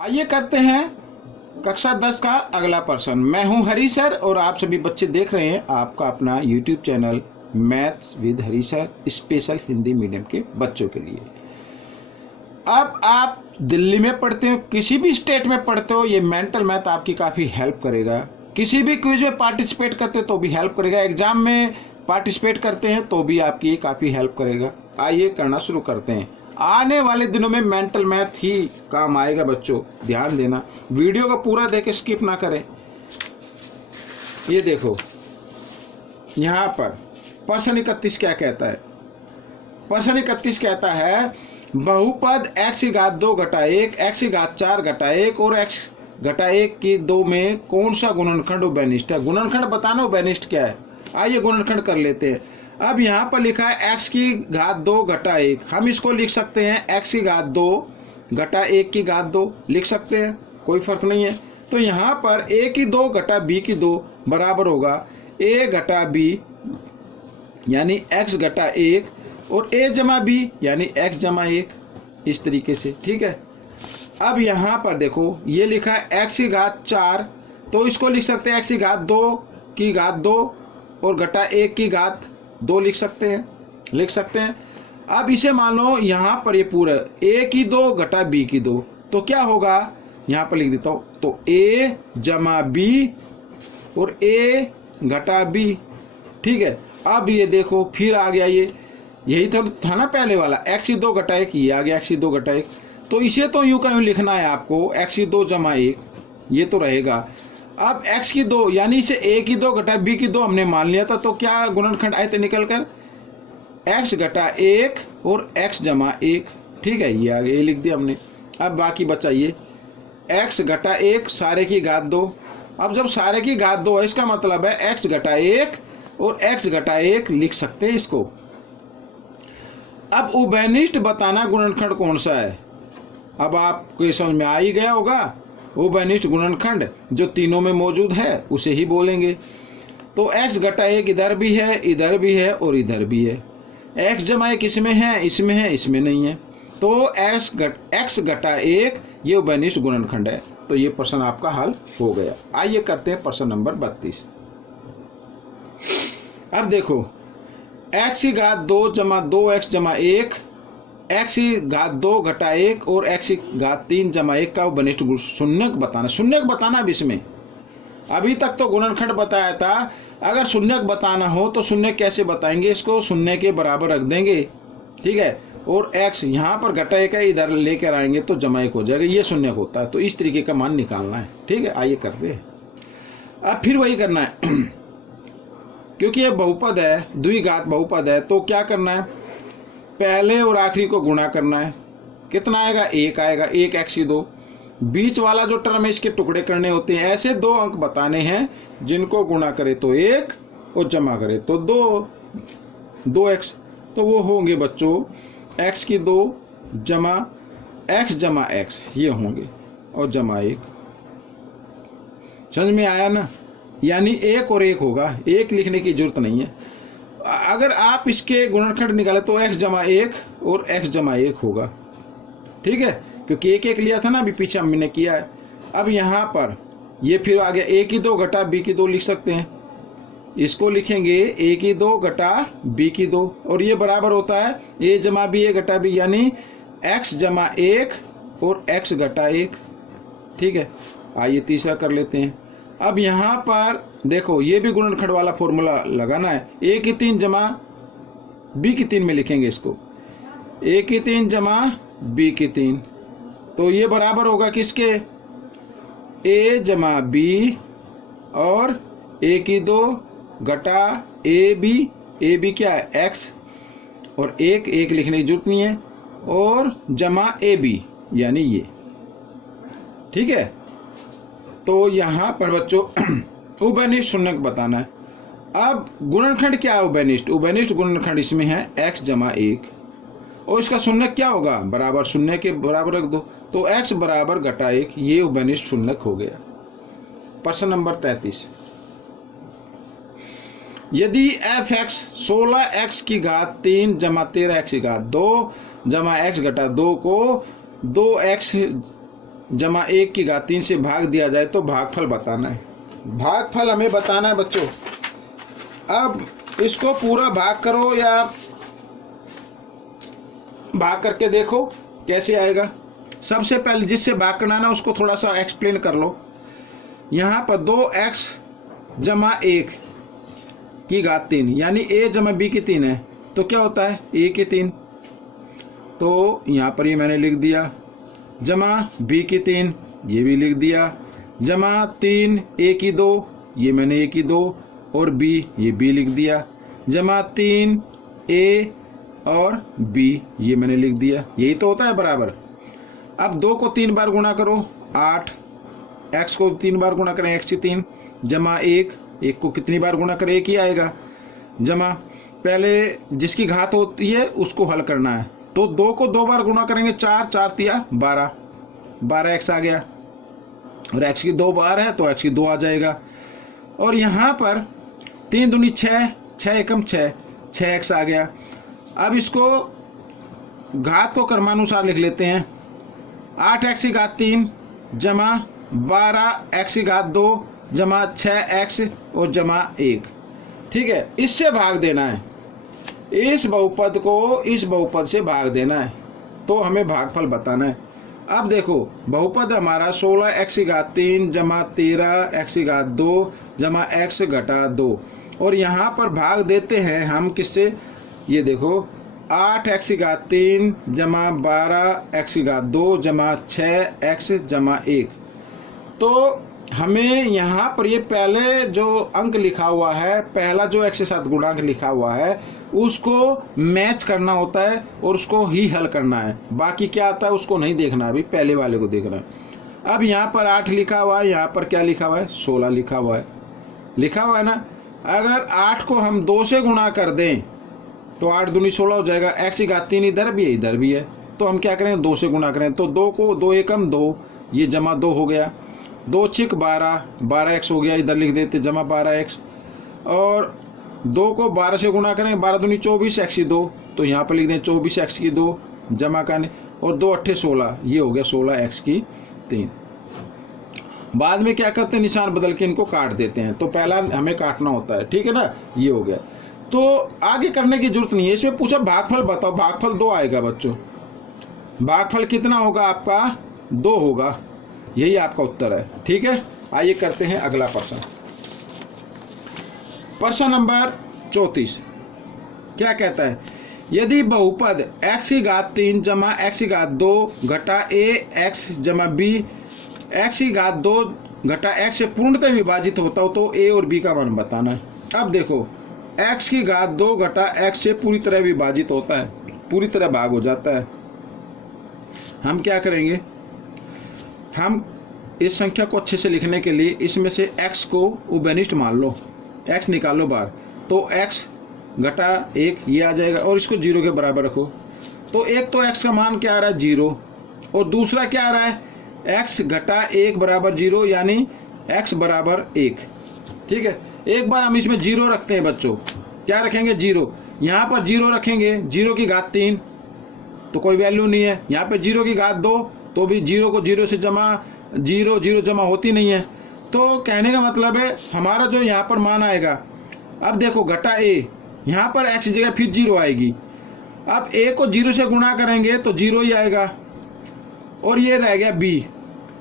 आइए करते हैं कक्षा 10 का अगला प्रश्न। मैं हूं हरी सर और आप सभी बच्चे देख रहे हैं आपका अपना YouTube channel maths with Hari sir special Hindi medium के बच्चों के लिए। अब आप दिल्ली में पढ़ते हो, किसी भी स्टेट में पढ़ते हो, ये मेंटल मैथ आपकी काफ़ी हेल्प करेगा। किसी भी क्विज में पार्टिसिपेट करते हो तो भी हेल्प करेगा, एग्जाम में पार्टिसिपेट करते हैं तो भी आपकी काफ़ी हेल्प करेगा। आइए करना शुरू करते हैं। आने वाले दिनों में मेंटल मैथ ही काम आएगा बच्चों, ध्यान देना, वीडियो को पूरा देखे, स्किप ना करें। ये देखो यहाँ पर प्रश्न 31 क्या कहता है। प्रश्न 31 कहता है बहुपद x की घात 2 घटा 1, x की घात 4 घटा 1 और x घटा 1 की 2 में कौन सा गुणनखंड उभयनिष्ठ है। गुणनखंड बताना उभयनिष्ठ क्या है। आइए गुणनखंड कर लेते हैं। अब यहाँ पर लिखा है x की घात 2 घटा 1, हम इसको लिख सकते हैं x की घात 2 घटा 1 की घात 2 लिख सकते हैं, कोई फर्क नहीं है। तो यहाँ पर a की 2 घटा b की 2 बराबर होगा a घटा b यानी x घटा 1 और a जमा b यानी x जमा 1, इस तरीके से, ठीक है। अब यहाँ पर देखो ये लिखा है x की घात 4, तो इसको लिख सकते हैं x की घात 2 की घात 2 और घटा 1 की घात 2 लिख सकते हैं। अब इसे मान लो यहाँ पर ये पूरा a की 2 घटा b की 2, तो क्या होगा, यहाँ पर लिख देता हूँ, तो a जमा b और a घटा b, ठीक है। अब ये देखो फिर आ गया, ये यही तो था ना पहले वाला, x की 2 घटा 1, ये आ गया x की 2 घटा 1, तो इसे तो यूं का यूं लिखना है आपको, x की 2 जमा 1, ये तो रहेगा। अब x की 2 यानी इसे a की 2 घटा b की 2 हमने मान लिया था, तो क्या गुणनखंड आए थे निकल कर, x घटा 1 और x जमा 1, ठीक है, ये आगे ये लिख दिया हमने। अब बाकी बचा ये x घटा 1 सारे की घात 2। अब जब सारे की घात 2 है इसका मतलब है x घटा 1 और x घटा 1 लिख सकते हैं इसको। अब उभयनिष्ठ बताना गुणनखंड कौन सा है। अब आपको समझ में आ ही गया होगा, उभयनिष्ठ गुणनखंड जो तीनों में मौजूद है उसे ही बोलेंगे। तो x घटा 1 इधर भी है, इधर भी है और इधर भी है। x जमा 1 इसमें है, इसमें है, इसमें नहीं है, तो x घटा 1 ये उभयनिष्ठ गुणनखंड है। तो ये प्रश्न आपका हल हो गया। आइए करते हैं प्रश्न नंबर 32। अब देखो x की घात 2 जमा 2x जमा 1, x की घात 2 घटा 1 और x की घात 3 जमा 1 का उभयनिष्ठ शून्यक बताना। शून्यक बताना अब इसमें, अभी तक तो गुणनखंड बताया था, अगर शून्यक बताना हो तो शून्य कैसे बताएंगे, इसको शून्य के बराबर रख देंगे, ठीक है, और x यहाँ पर घटा 1 है, इधर लेकर आएंगे तो जमा 1 हो जाएगा, ये शून्यक होता है। तो इस तरीके का मान निकालना है, ठीक है। आइए करते हैं। अब फिर वही करना है क्योंकि ये बहुपद है, द्विघात बहुपद है, तो क्या करना है, पहले और आखिरी को गुणा करना है। कितना आएगा, 1 आएगा, 1 x की 2, बीच वाला जो टर्म है इसके टुकड़े करने होते हैं। ऐसे 2 अंक बताने हैं जिनको गुणा करे तो 1 और जमा करे तो 2x, तो वो होंगे बच्चों x की 2 जमा x जमा x, ये होंगे, और जमा 1। समझ में आया ना, यानी 1 और 1 होगा, 1 लिखने की जरूरत नहीं है। अगर आप इसके गुणनखंड निकाले तो x जमा 1 और x जमा 1 होगा, ठीक है, क्योंकि 1 1 लिया था ना अभी पीछे हमने किया है। अब यहाँ पर ये फिर आ गया a की 2 घटा b की 2 लिख सकते हैं, इसको लिखेंगे a की 2 घटा b की 2 और ये बराबर होता है a जमा b a घटा b यानी x जमा 1 और x घटा 1, ठीक है। आइए तीसरा कर लेते हैं। अब यहाँ पर देखो ये भी गुणनखंड वाला फॉर्मूला लगाना है, a की 3 जमा b की 3 में लिखेंगे इसको, a की 3 जमा b की 3, तो ये बराबर होगा किसके, a जमा b और a की 2 घटा a b क्या है x और 1 लिखने की जरूरत नहीं है, और जमा a b यानी ये, ठीक है। तो यहाँ पर बच्चों उभयनिष्ठ शून्यक बताना है। अब गुणनखंड क्या है उभयनिष्ठ, उभयनिष्ठ गुणनखंड इसमें है x जमा 1 और इसका शून्यक क्या होगा, बराबर शून्य के बराबर रख दो, तो x बराबर घटा 1, ये उभयनिष्ठ शून्यक हो गया। प्रश्न नंबर 33। यदि f(x) 16x की घात 3 जमा 13x की घात 2 जमा x घटा 2 को 2x जमा 1 की घात 3 से भाग दिया जाए तो भागफल बताना है। भागफल हमें बताना है बच्चों। अब इसको पूरा भाग करो या भाग करके देखो कैसे आएगा। सबसे पहले जिससे भाग करना है ना उसको थोड़ा सा एक्सप्लेन कर लो। यहाँ पर 2x जमा 1 की घात 3 यानी a जमा b की 3 है, तो क्या होता है a की 3, तो यहाँ पर ये मैंने लिख दिया, जमा b की 3 ये भी लिख दिया, जमा 3 a की 2 ये मैंने a की 2 और b ये b लिख दिया, जमा 3 a और b ये मैंने लिख दिया। यही तो होता है बराबर। अब 2 को 3 बार गुणा करो 8, x को 3 बार गुणा करें x की 3, जमा 1 को कितनी बार गुणा करें 1 ही आएगा, जमा पहले जिसकी घात होती है उसको हल करना है, तो 2 को 2 बार गुणा करेंगे 4, 4 तिया 12, 12x आ गया और x की 2 बार है तो x की 2 आ जाएगा। और यहाँ पर 3 दूनी 6, 6 एकम 6, 6x आ गया। अब इसको घात को क्रमानुसार लिख लेते हैं, 8x की घात 3 जमा 12x की घात 2 जमा 6x और जमा 1। ठीक है, इससे भाग देना है, इस बहुपद को इस बहुपद से भाग देना है, तो हमें भागफल बताना है। अब देखो बहुपद हमारा 16x की घात 3 जमा 13x की घात 2 जमा x घटा 2, और यहाँ पर भाग देते हैं हम किससे, ये देखो 8x की घात 3 जमा 12x की घात 2 जमा 6x जमा 1। तो हमें यहाँ पर ये पहले जो अंक लिखा हुआ है, पहला जो x के साथ गुणांक लिखा हुआ है उसको मैच करना होता है और उसको ही हल करना है। बाकी क्या आता है उसको नहीं देखना, अभी पहले वाले को देखना है। अब यहाँ पर 8 लिखा हुआ है, यहाँ पर क्या लिखा हुआ है 16 लिखा हुआ है, लिखा हुआ है ना। अगर 8 को हम 2 से गुणा कर दें तो 8 दूनी 16 हो जाएगा, x की घात 3 इधर भी है इधर भी है, तो हम क्या करें 2 से गुणा करें, तो 2 को 2 एकम 2 ये जमा 2 हो गया, 2 छिक 12, 12x हो गया, इधर लिख देते जमा 12x, और 2 को 12 से गुणा करें 12 दूनी 24 x की 2, तो यहाँ पर लिख दें 24x की 2 जमा करने, और 2 अट्ठे 16 ये हो गया 16x की 3। बाद में क्या करते हैं निशान बदल के इनको काट देते हैं, तो पहला हमें काटना होता है, ठीक है ना, ये हो गया। तो आगे करने की जरूरत नहीं है। इसमें पूछा भागफल बताओ, भागफल 2 आएगा बच्चों, भागफल कितना होगा आपका 2 होगा, यही आपका उत्तर है। ठीक है, आइए करते हैं अगला प्रश्न। प्रश्न नंबर 34 क्या कहता है, यदि बहुपद x की घात 3 जमा x की घात 2 घटा ax जमा b x की घात 2 घटा x से पूर्णतः विभाजित होता हो तो a और b का मान बताना है। अब देखो x की घात 2 घटा x से पूरी तरह विभाजित होता है, पूरी तरह भाग हो जाता है। हम क्या करेंगे, हम इस संख्या को अच्छे से लिखने के लिए इसमें से x को उभयनिष्ठ मान लो, x निकालो बाहर, तो x घटा 1 ये आ जाएगा, और इसको 0 के बराबर रखो। तो एक तो x का मान क्या आ रहा है 0, और दूसरा क्या आ रहा है x घटा 1 बराबर 0, यानी x बराबर 1। ठीक है, एक बार हम इसमें 0 रखते हैं बच्चों, क्या रखेंगे 0, यहाँ पर 0 रखेंगे, 0 की घात 3 तो कोई वैल्यू नहीं है, यहाँ पे 0 की घात 2 तो भी 0 को 0 से जमा 0 जमा होती नहीं है। तो कहने का मतलब है हमारा जो यहाँ पर मान आएगा, अब देखो घटा a, यहाँ पर x की जगह फिर 0 आएगी, अब a को 0 से गुणा करेंगे तो 0 ही आएगा, और ये रह गया b,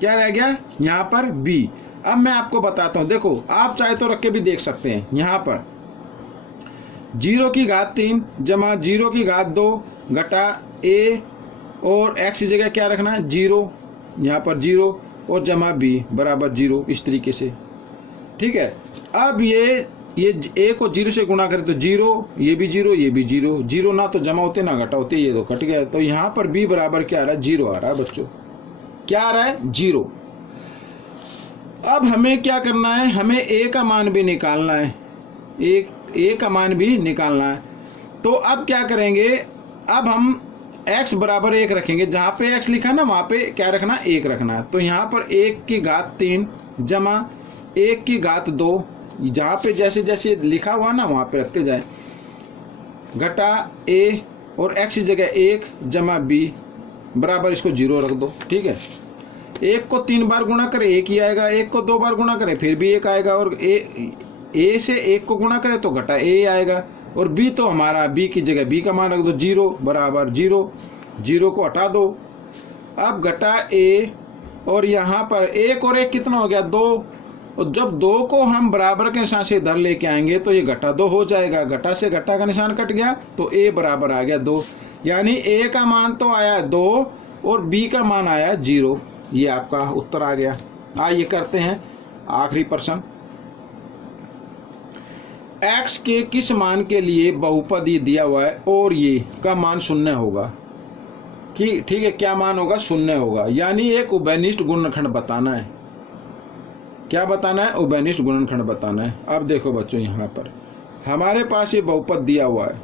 क्या रह गया यहाँ पर b। अब मैं आपको बताता हूँ, देखो आप चाहे तो रख के भी देख सकते हैं, यहाँ पर 0 की घात 3 जमा 0 की घात 2 घटा a, और x की जगह क्या रखना है 0, यहाँ पर 0 और जमा b बराबर 0, इस तरीके से। ठीक है, अब ये a को 0 से गुणा करें तो 0, ये भी 0, ये भी 0, 0 ना तो जमा होते ना घटा होते, ये तो कट गया, तो यहाँ पर b बराबर क्या आ रहा है 0 आ रहा है बच्चों, क्या आ रहा है 0। अब हमें क्या करना है, हमें a का मान भी निकालना है, a का मान भी निकालना है। तो अब क्या करेंगे, अब हम x बराबर 1 रखेंगे, जहाँ पे x लिखा ना वहाँ पे क्या रखना 1 रखना है। तो यहाँ पर 1 की घात 3 जमा 1 की घात 2, जहाँ पे जैसे जैसे लिखा हुआ ना वहाँ पे रखते जाए, घटा a और x की जगह 1 जमा b बराबर इसको 0 रख दो। ठीक है, 1 को 3 बार गुणा करें 1 ही आएगा, 1 को 2 बार गुणा करें फिर भी 1 आएगा, और ए से 1 को गुणा करें तो घटा ए आएगा, और बी तो हमारा बी की जगह बी का मान रख दो 0 बराबर 0, 0 को हटा दो। अब घटा ए, और यहाँ पर 1 और 1 कितना हो गया 2, और जब 2 को हम बराबर के निशान से इधर लेके आएंगे तो ये घटा 2 हो जाएगा, घटा से घटा का निशान कट गया तो ए बराबर आ गया 2, यानी ए का मान तो आया 2 और बी का मान आया 0। ये आपका उत्तर आ गया। आइए करते हैं आखिरी प्रश्न। x के किस मान के लिए बहुपद ये दिया हुआ है और ये का मान 0 होगा, कि ठीक है क्या मान होगा 0 होगा, यानी एक उभयनिष्ठ गुणनखंड बताना है। क्या बताना है? उभयनिष्ठ गुणनखंड बताना है। अब देखो बच्चों यहाँ पर हमारे पास ये बहुपद दिया हुआ है,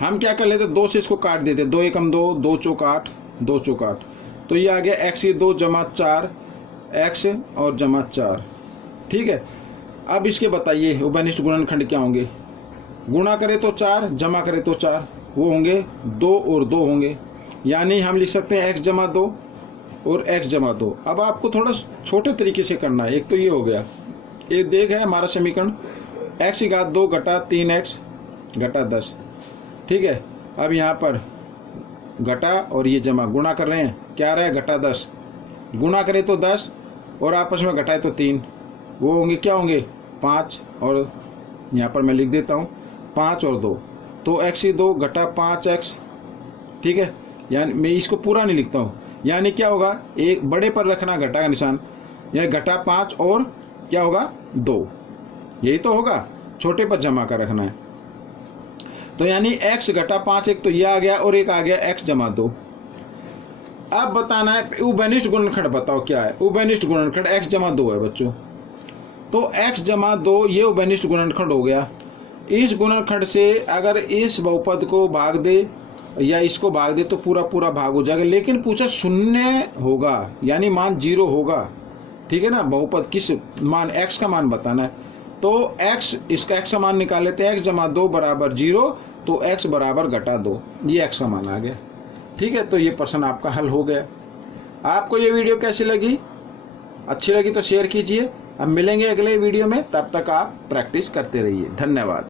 हम क्या कर लेते 2 से इसको काट देते, 2 एकम 2, 2 चौक 8, 2 चौक 8, तो ये आ गया x की 2 जमा 4 x और जमा 4। ठीक है, अब इसके बताइए उभयनिष्ठ गुणनखंड क्या होंगे। गुणा करें तो 4, जमा करें तो 4, वो होंगे 2 और 2 होंगे, यानी हम लिख सकते हैं x जमा 2 और x जमा 2। अब आपको थोड़ा छोटे तरीके से करना है। एक तो ये हो गया, ये देख है हमारा समीकरण x की घात 2 घटा 3x घटा 10। ठीक है, अब यहाँ पर घटा और ये जमा गुणा कर रहे हैं, क्या आ रहा है घटा 10, गुणा करें तो 10 और आपस में घटाए तो 3, वो होंगे क्या होंगे 5, और यहाँ पर मैं लिख देता हूँ 5 और 2, तो x की 2 घटा 5x। ठीक है, यानी मैं इसको पूरा नहीं लिखता हूँ, यानी क्या होगा एक बड़े पर रखना घटा का निशान, यानी घटा 5 और क्या होगा 2, यही तो होगा, छोटे पर जमा कर रखना है। तो यानी x घटा 5 एक तो ये आ गया और एक आ गया x जमा 2। अब बताना है उभयनिष्ठ गुणनखंड बताओ क्या है। उभयनिष्ठ गुणनखंड x जमा 2 है बच्चों, तो x जमा 2 ये उभयनिष्ठ गुणनखंड हो गया। इस गुणनखंड से अगर इस बहुपद को भाग दे या इसको भाग दे तो पूरा पूरा भाग हो जाएगा, लेकिन पूछा 0 होगा यानी मान 0 होगा। ठीक है ना, बहुपद किस मान x का मान बताना है, तो x इसका x का मान निकाल लेते हैं, x जमा 2 बराबर 0, तो x बराबर घटा 2, ये x का मान आ गया। ठीक है, तो ये प्रश्न आपका हल हो गया। आपको ये वीडियो कैसी लगी? अच्छी लगी तो शेयर कीजिए। अब मिलेंगे अगले वीडियो में, तब तक आप प्रैक्टिस करते रहिए। धन्यवाद।